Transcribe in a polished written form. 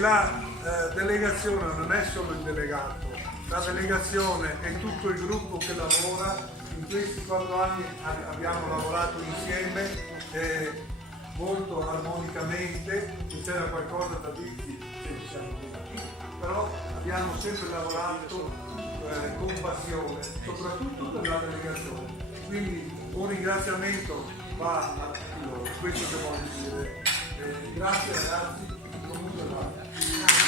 la delegazione non è solo il delegato, la delegazione è tutto il gruppo che lavora. In questi 4 anni abbiamo lavorato insieme molto armonicamente, se c'era qualcosa da dirci però abbiamo sempre lavorato con passione, soprattutto per la delegazione. Quindi un ringraziamento va a tutti loro, questo che voglio dire. Grazie ragazzi, comunque va.